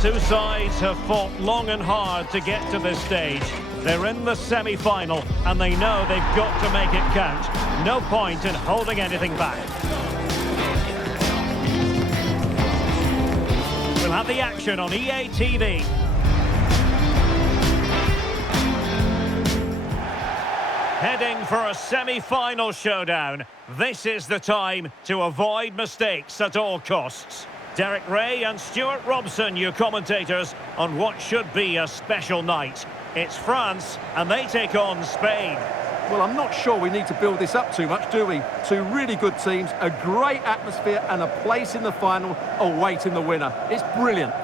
two sides have fought long and hard to get to this stage. They're in the semi-final, and they know they've got to make it count. No point in holding anything back. We'll have the action on EA TV. Heading for a semi-final showdown. This is the time to avoid mistakes at all costs. Derek Ray and Stuart Robson, your commentators, on what should be a special night. It's France, and they take on Spain. Well, I'm not sure we need to build this up too much, do we? Two really good teams, a great atmosphere, and a place in the final awaiting the winner. It's brilliant.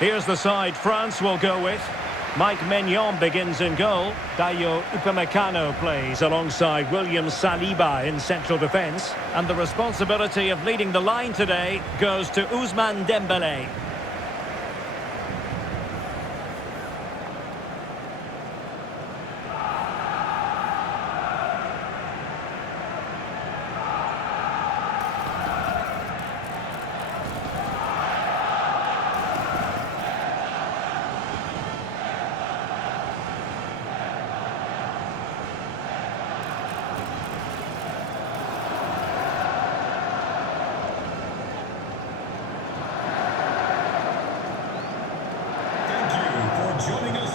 Here's the side France will go with. Mike Maignan begins in goal. Dayo Upamecano plays alongside William Saliba in central defence. And the responsibility of leading the line today goes to Ousmane Dembélé.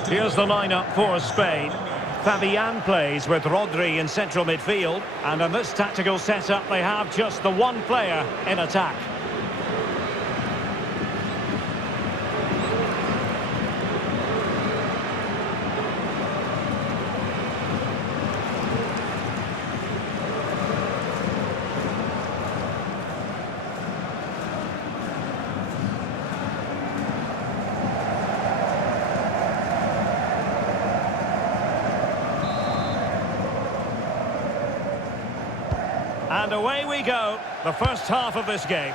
Here's the lineup for Spain. Fabian plays with Rodri in central midfield. And in this tactical setup, they have just the one player in attack. And away we go, the first half of this game.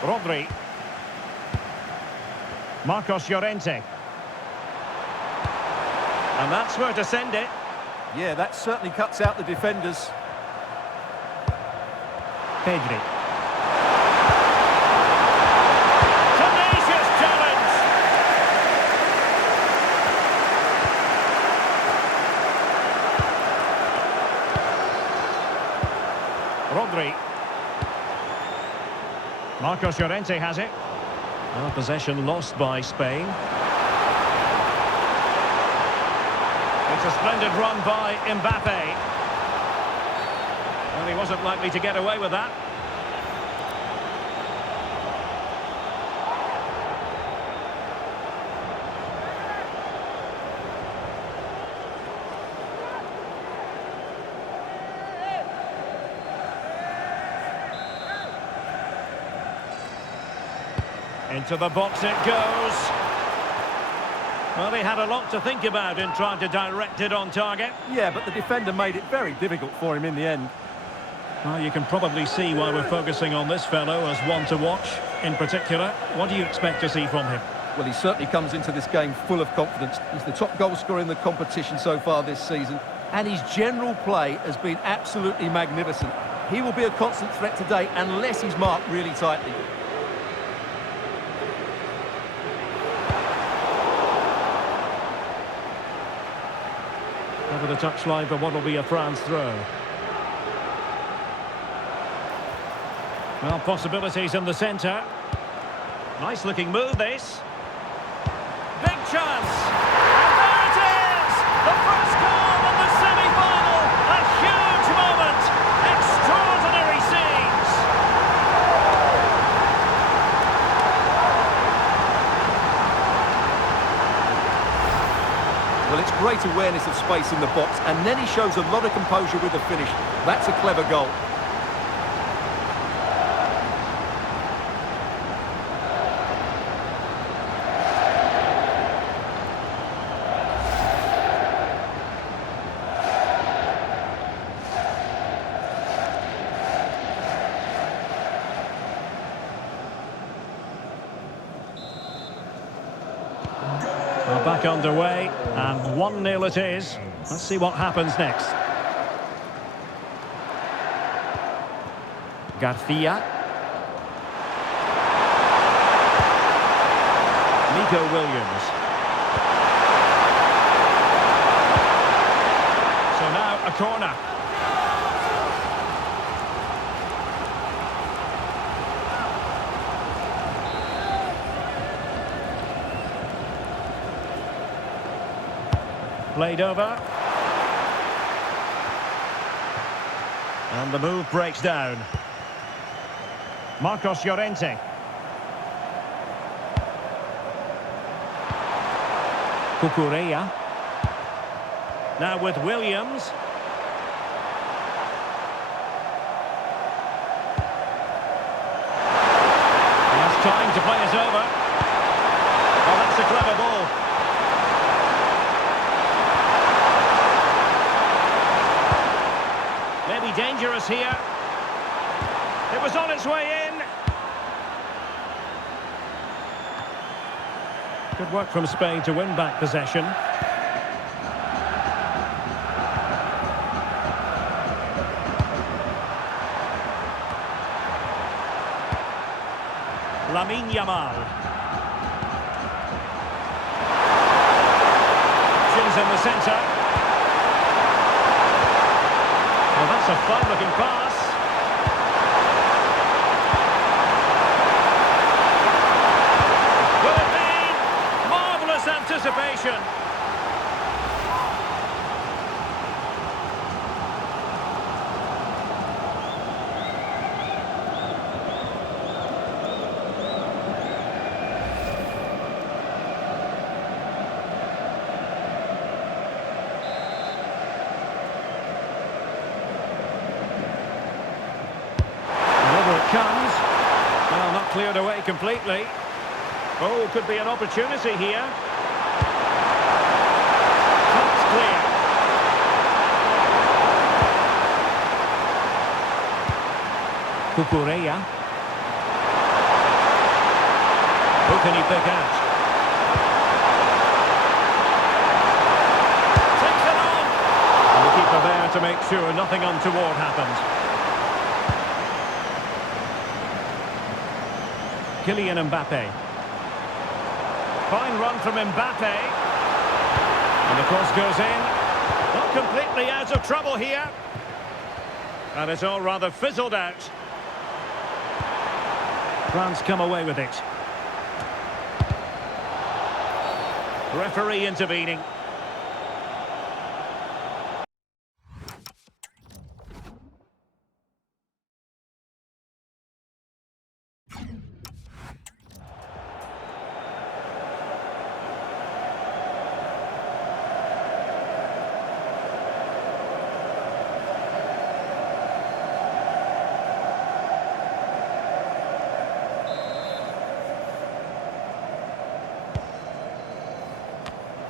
Rodri. Marcos Llorente. And that's where to send it. Yeah, that certainly cuts out the defenders. Pedri. Rodri. Marcos Llorente has it. Well, possession lost by Spain. It's a splendid run by Mbappe. Well, he wasn't likely to get away with that. Into the box it goes. Well, he had a lot to think about in trying to direct it on target. Yeah, but the defender made it very difficult for him in the end. Well, you can probably see why we're focusing on this fellow as one to watch. In particular, what do you expect to see from him? Well, he certainly comes into this game full of confidence. He's the top goal scorer in the competition so far this season. And his general play has been absolutely magnificent. He will be a constant threat today unless he's marked really tightly. Over the touchline for what will be a France throw. Well, possibilities in the centre. Nice looking move, this. Big chance! Well, it's great awareness of space in the box, and then he shows a lot of composure with the finish. That's a clever goal. Well, back underway, and 1-0 it is. Let's see what happens next. Garcia. Nico Williams. So now a corner. Played over. And the move breaks down. Marcos Llorente. Cucurella. Now with Williams. He has time to play it over. Oh, that's a clever ball. Maybe dangerous here. It was on its way in. Good work from Spain to win back possession. Lamine Yamal. Options in the centre. Well, that's a fine-looking pass. Will it be? Marvellous anticipation. Comes. Well, not cleared away completely. Oh, could be an opportunity here. That's clear. Cucurella. Who can he pick out? Takes it on! And the keeper there to make sure nothing untoward happens. Kylian Mbappe. Fine run from Mbappe. And the cross goes in. Not completely out of trouble here. And it's all rather fizzled out. France come away with it. Referee intervening.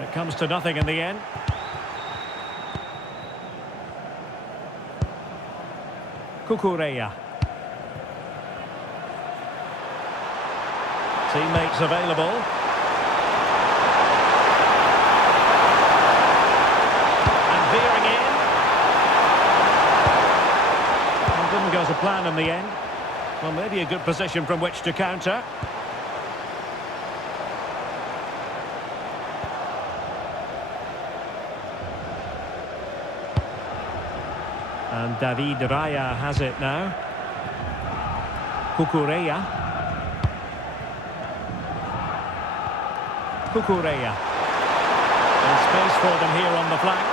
It comes to nothing in the end. Cucurella. Teammates available. And veering in. Well, didn't go to plan in the end. Well, maybe a good position from which to counter. And David Raya has it now. Cucurella. Cucurella. There's space for them here on the flank.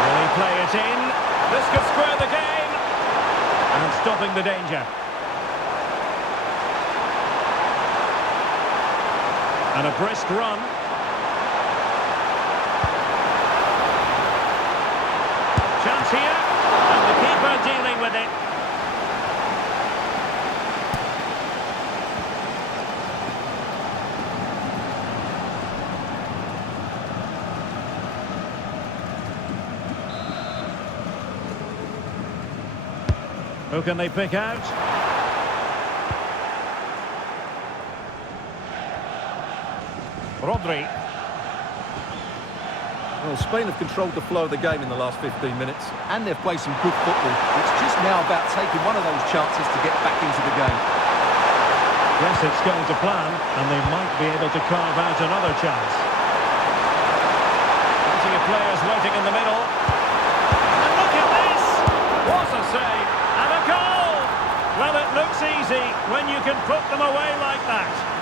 Will he play it in? This could square the game. And stopping the danger. And a brisk run. Who can they pick out? Rodri. Well, Spain have controlled the flow of the game in the last 15 minutes, and they've played some good football. It's just now about taking one of those chances to get back into the game. Yes, it's going to plan, and they might be able to carve out another chance. Plenty of players waiting in the middle. And look at this! What a save! And a goal! Well, it looks easy when you can put them away like that.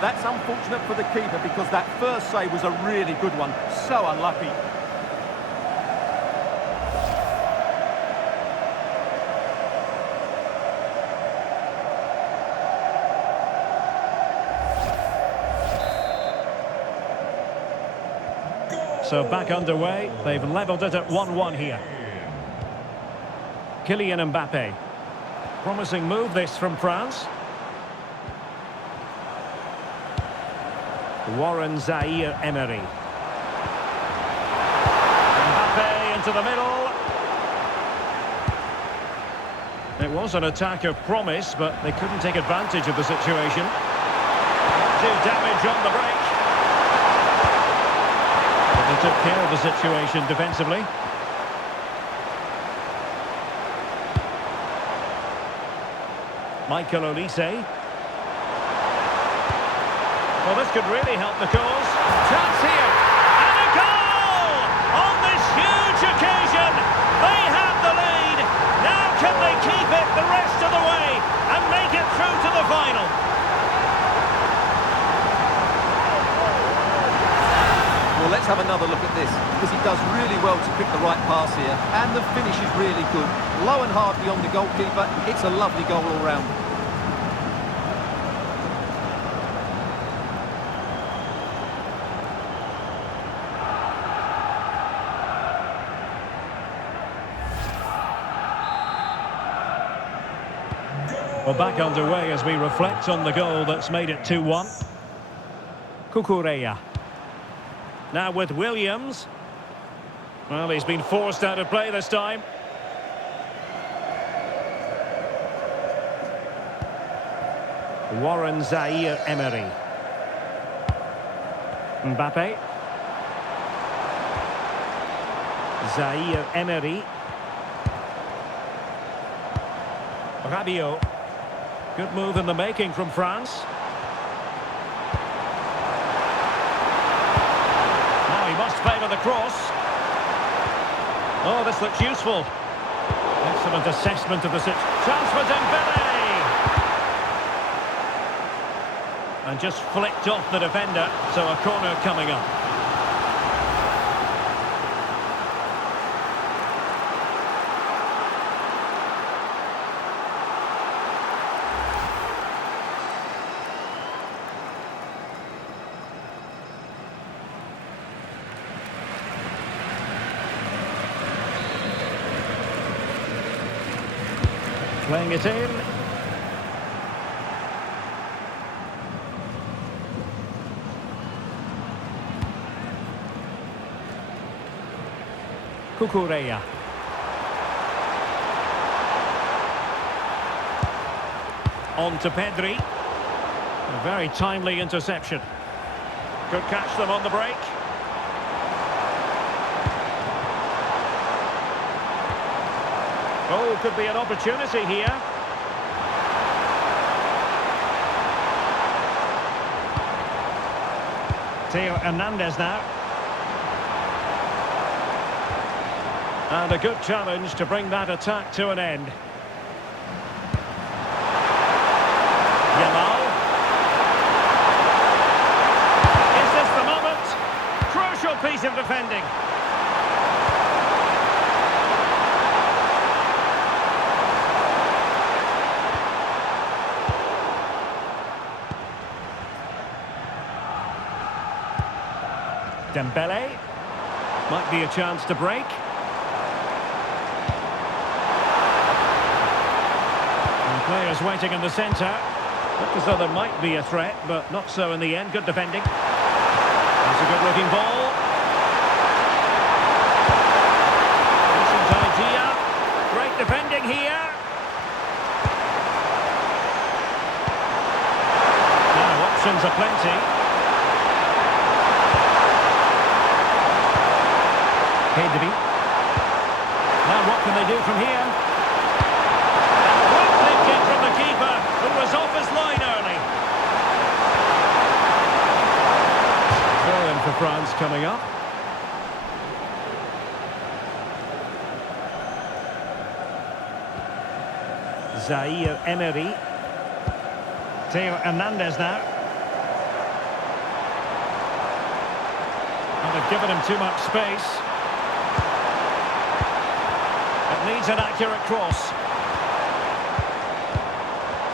That's unfortunate for the keeper because that first save was a really good one. So unlucky. So back underway. They've levelled it at 1-1 here. Kylian Mbappe. Promising move this from France. Warren Zaire-Emery. Mbappe into the middle. It was an attack of promise, but they couldn't take advantage of the situation. Do damage on the break. But they took care of the situation defensively. Michael Olise. Well, this could really help the cause. Chance here. And a goal! On this huge occasion. They have the lead. Now can they keep it the rest of the way and make it through to the final? Well, let's have another look at this, because he does really well to pick the right pass here, and the finish is really good. Low and hard beyond the goalkeeper. It's a lovely goal all round. We're back underway as we reflect on the goal that's made it 2-1. Cucurella. Now with Williams. Well, he's been forced out of play this time. Warren Zaire-Emery. Mbappe. Zaire-Emery. Rabiot. Good move in the making from France. Now he must favour the cross. Oh, this looks useful. Excellent assessment of the situation. Chance for Dembele! And just flicked off the defender, so a corner coming up. Playing it in. Cucurella. On to Pedri. A very timely interception. Could catch them on the break. Oh, could be an opportunity here. Theo Hernandez now. And a good challenge to bring that attack to an end. Yamal. Is this the moment? Crucial piece of defending. Dembele. Might be a chance to break. Players waiting in the centre. Looked as though there might be a threat, but not so in the end. Good defending. That's a good-looking ball. Decent idea. Great defending here. Now options are plenty. Hedeby. Now what can they do from here? From the keeper, who was off his line early. Throw-in for France coming up. Zaire Emery. Theo Hernandez now. And they've given him too much space. It needs an accurate cross.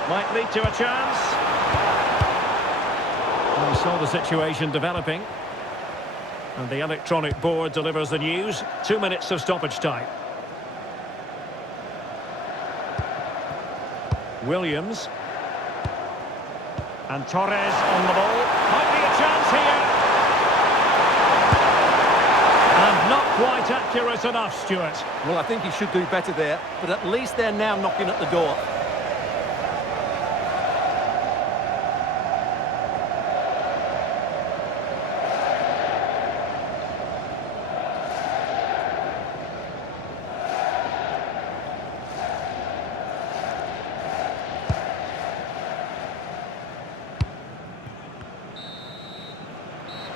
Might lead to a chance. We saw the situation developing. And the electronic board delivers the news. 2 minutes of stoppage time. Williams. And Torres on the ball. Might be a chance here. And not quite accurate enough, Stuart. Well, I think he should do better there, but at least they're now knocking at the door.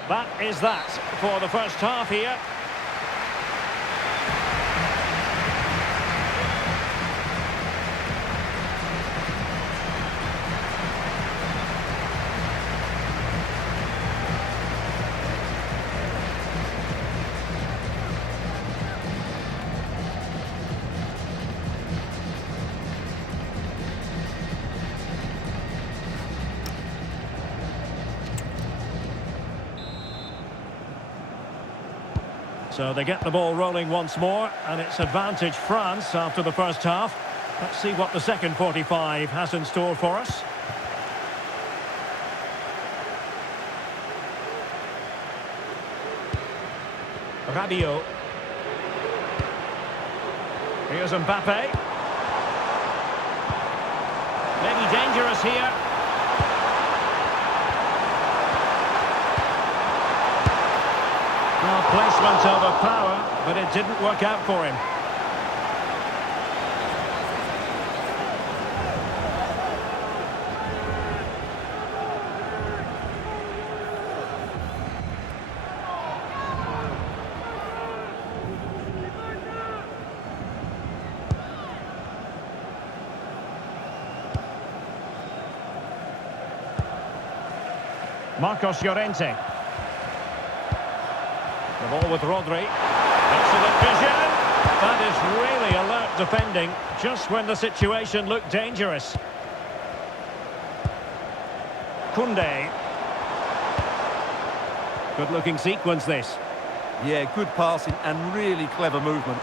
That is that for the first half here. So they get the ball rolling once more, and it's advantage France after the first half. Let's see what the second 45 has in store for us. Rabiot. Here's Mbappe. Maybe dangerous here. Well, placement over power, but it didn't work out for him. Marcos Llorente. The ball with Rodri. Excellent vision. That is really alert defending, just when the situation looked dangerous. Koundé. Good-looking sequence, this. Yeah, good passing and really clever movement.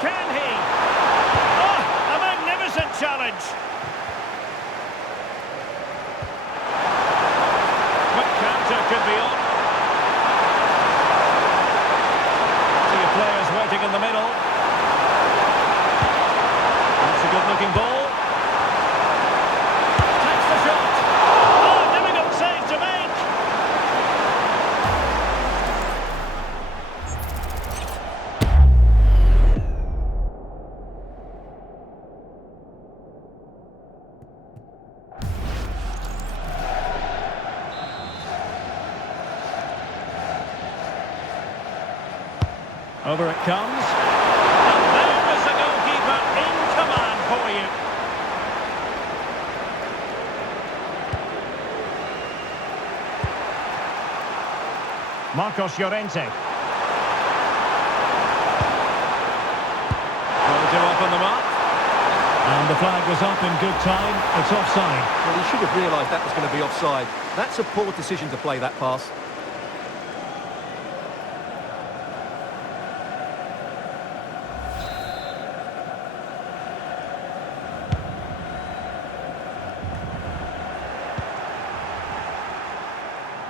Can he? Oh, a magnificent challenge. Quick counter could be on. Players waiting in the middle. That's a good-looking ball. Takes the shot. Oh, difficult save to make. Over it comes. And there is the goalkeeper in command for you. Marcos Llorente. Well, to open them up. And the flag was up in good time. It's offside. Well, he should have realised that was going to be offside. That's a poor decision to play that pass.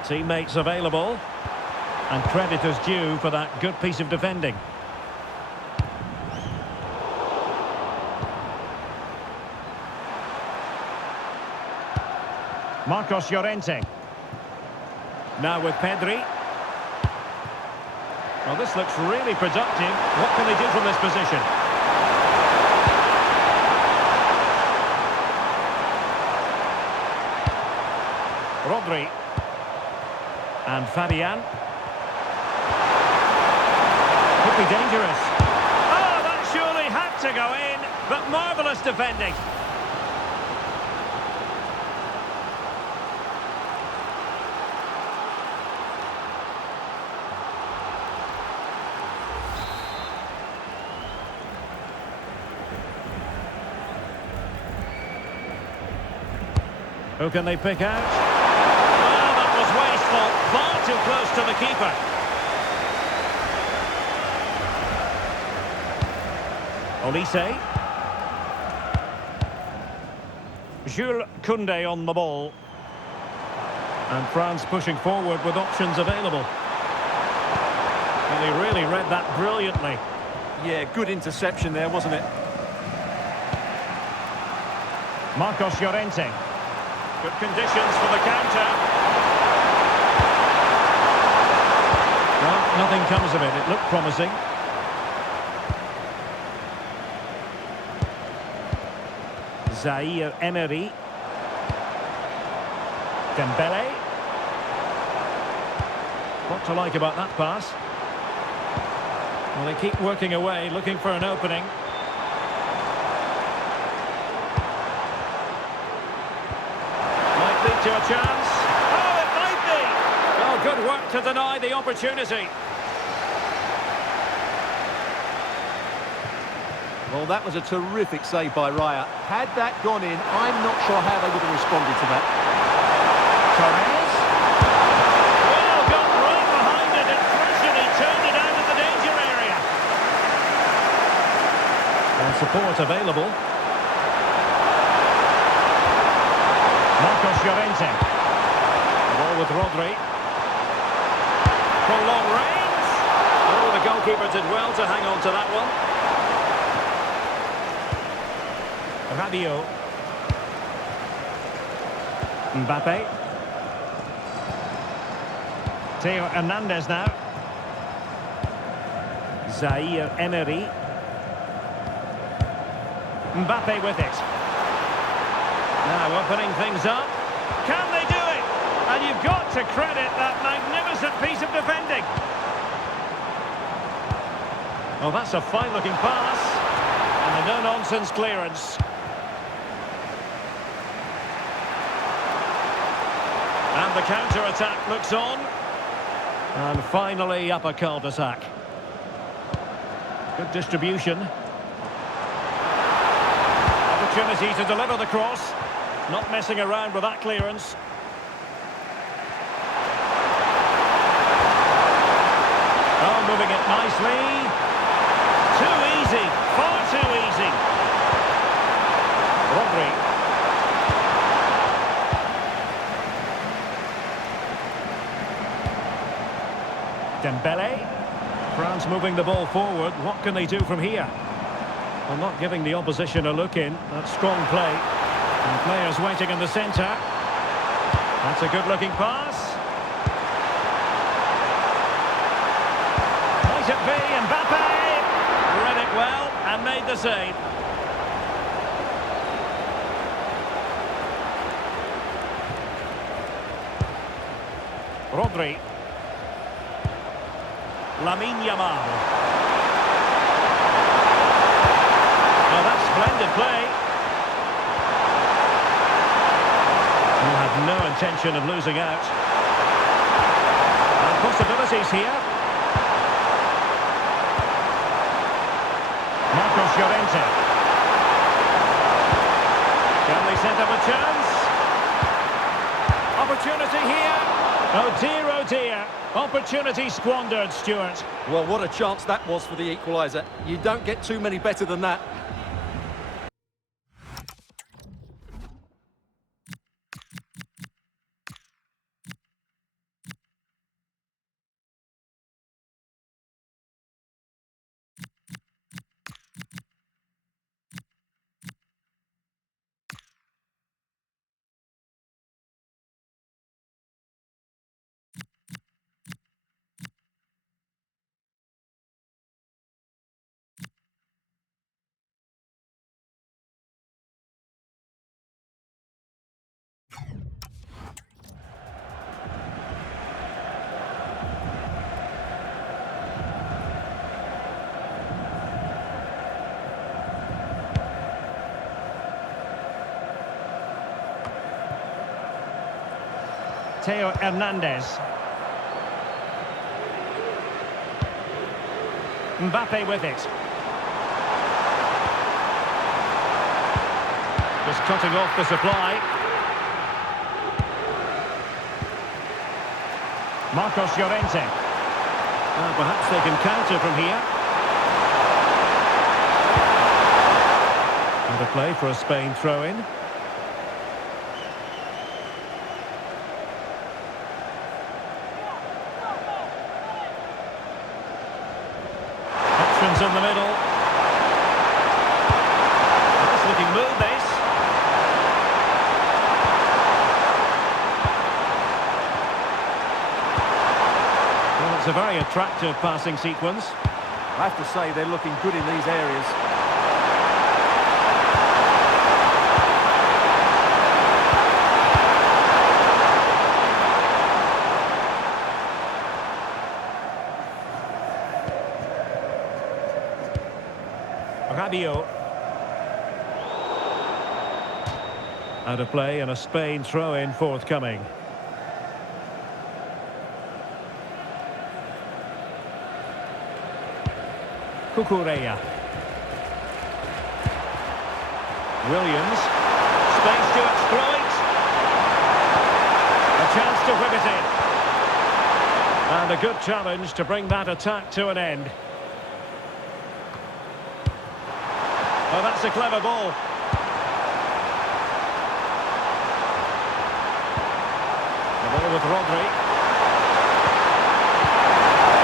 Teammates available. And credit is due for that good piece of defending. Marcos Llorente. Now with Pedri. Well, this looks really productive. What can they do from this position? Rodri. And Fabian. Could be dangerous. Oh, that surely had to go in, but marvellous defending. Who can they pick out? Oh, that was wasteful. Far too close to the keeper. Olise. Jules Koundé on the ball. And France pushing forward with options available. And he really read that brilliantly. Yeah, good interception there, wasn't it? Marcos Llorente. Good conditions for the counter. Well, nothing comes of it. It looked promising. Zaire Emery. Dembele. What to like about that pass? Well, they keep working away, looking for an opening. Might lead to a chance. Oh, it might be! Well, good work to deny the opportunity. Well, that was a terrific save by Raya. Had that gone in, I'm not sure how they would have responded to that. Torres. Well, got right behind it and crucially turned it out of the danger area. And support available. Marcos Llorente. Ball with Rodri. From long range. Oh, the goalkeeper did well to hang on to that one. Rabiot. Mbappe. Theo Hernandez now. Zaire Emery. Mbappe with it. Now opening things up. Can they do it? And you've got to credit that magnificent piece of defending. Oh, that's a fine-looking pass. And a no-nonsense clearance. And the counter-attack looks on. And finally up a cul-de-sac. Good distribution. Opportunity to deliver the cross. Not messing around with that clearance. Oh, moving it nicely. Too easy. Far too easy. Rodri. Dembele. France moving the ball forward. What can they do from here? Well, not giving the opposition a look in. That's strong play. And players waiting in the centre. That's a good-looking pass. Might it be Mbappe? Read it well and made the save. Rodri. Lamine Yamal. Oh, that's splendid play. He'll have no intention of losing out. And possibilities here. Marcos Llorente. Can they set up a chance? Opportunity here. Oh dear, oh dear. Opportunity squandered, Stuart. Well, what a chance that was for the equaliser. You don't get too many better than that. Mateo Hernandez. Mbappe with it. Just cutting off the supply. Marcos Llorente. Perhaps they can counter from here. And a play for a Spain throw-in. Options in the middle. Nice looking move, this. Well, it's a very attractive passing sequence. I have to say they're looking good in these areas. Rabiot. Out of play and a Spain throw-in forthcoming. Cucurella. Williams. Space to exploit. A chance to whip it in. And a good challenge to bring that attack to an end. Oh, that's a clever ball. The ball with Rodri.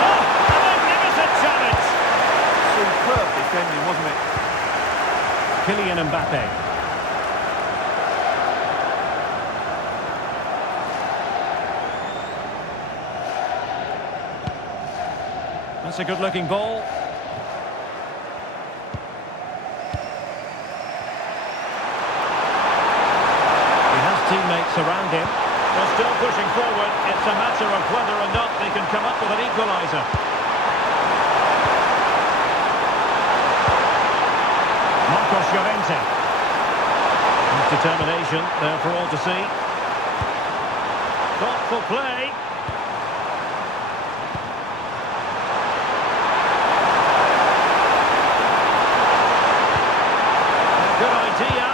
Oh, a magnificent challenge! Superb defending, wasn't it? Kylian Mbappe. That's a good-looking ball. Teammates around him. They're still pushing forward. It's a matter of whether or not they can come up with an equaliser. Marcos Llorente. His determination there for all to see. Thoughtful play. Good idea.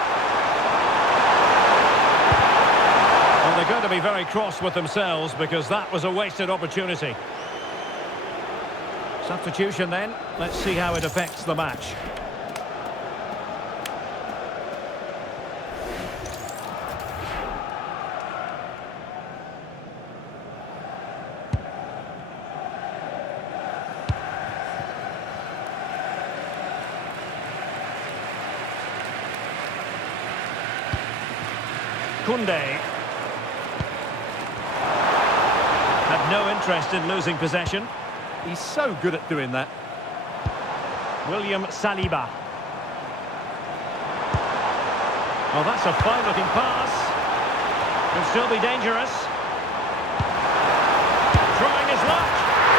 They're going to be very cross with themselves because that was a wasted opportunity. Substitution then. Let's see how it affects the match. Koundé. Had no interest in losing possession. He's so good at doing that. William Saliba. Oh, that's a fine-looking pass. Could still be dangerous. Trying his luck.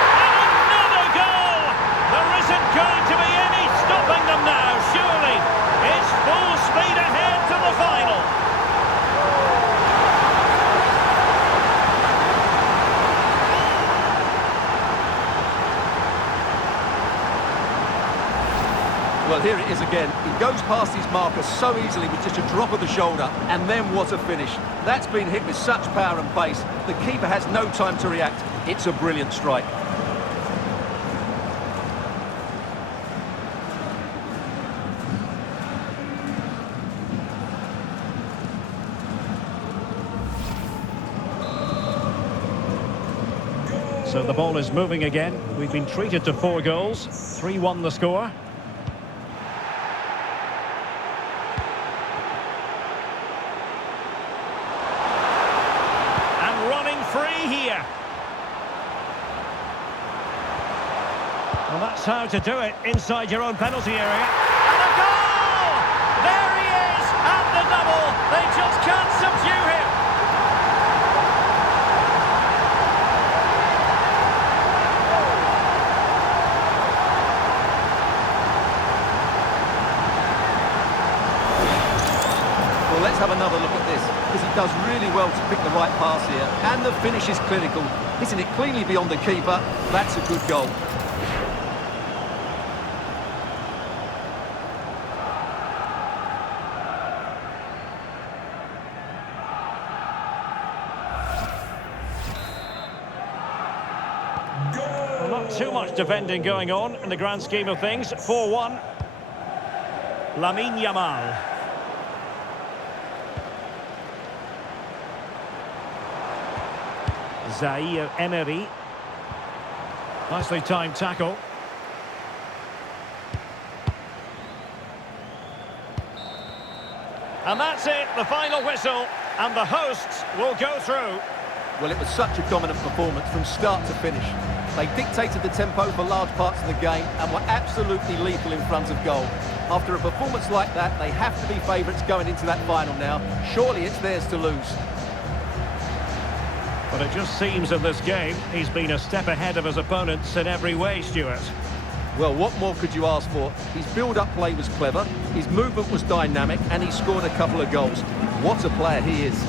And another goal! There isn't going to be any stopping them now, surely. It's full speed ahead to the final. Well, here it is again. He goes past his marker so easily with just a drop of the shoulder, and then what a finish. That's been hit with such power and pace. The keeper has no time to react. It's a brilliant strike. So the ball is moving again. We've been treated to 4 goals. 3-1 the score. Free here. Well, that's how to do it inside your own penalty area. And a goal! There he is, and the double. They just can't subdue him. Well, let's have another look at this. because he does really well to pick the right pass here. And the finish is clinical. Hitting it cleanly beyond the keeper. That's a good goal. Well, not too much defending going on in the grand scheme of things. 4-1. Lamine Yamal. Zaire Emery. Nicely timed tackle. And that's it, the final whistle. And the hosts will go through. Well, it was such a dominant performance from start to finish. They dictated the tempo for large parts of the game and were absolutely lethal in front of goal. After a performance like that, they have to be favourites going into that final now. Surely it's theirs to lose. But it just seems in this game, he's been a step ahead of his opponents in every way, Stuart. Well, what more could you ask for? His build-up play was clever, his movement was dynamic, and he scored a couple of goals. What a player he is.